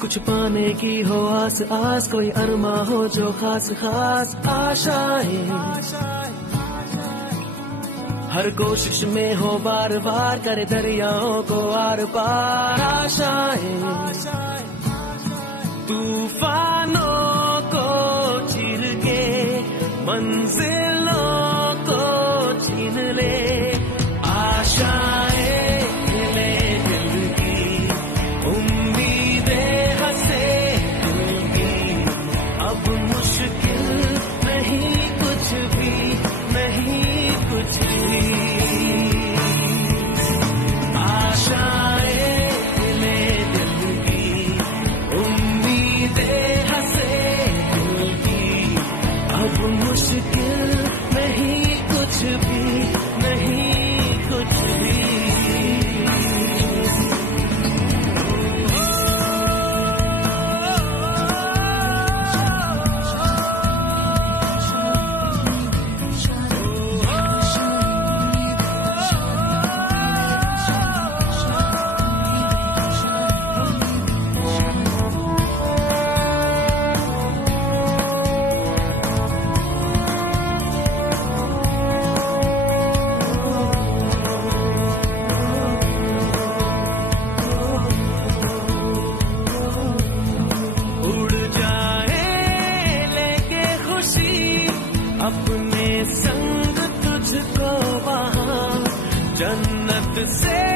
कुछ पाने की हो आस आस, कोई अरमा हो जो खास खास आशाएं, हर कोशिश में हो बार बार करे दरियाओं को आर पार आशाएं, तूफानों को चीर के मंजिलों को छीन ले आशाएं, ले दिल की उम्मीदें हंसे दिल की, अब मुश्किल नहीं कुछ भी, नहीं कुछ भी, आशाएं ले दिल की उम्मीदें हंसे दिल की, अब मुश्किल नहीं कुछ भी, नहीं कुछ भी। अपने संग तुझको वहाँ जन्नत से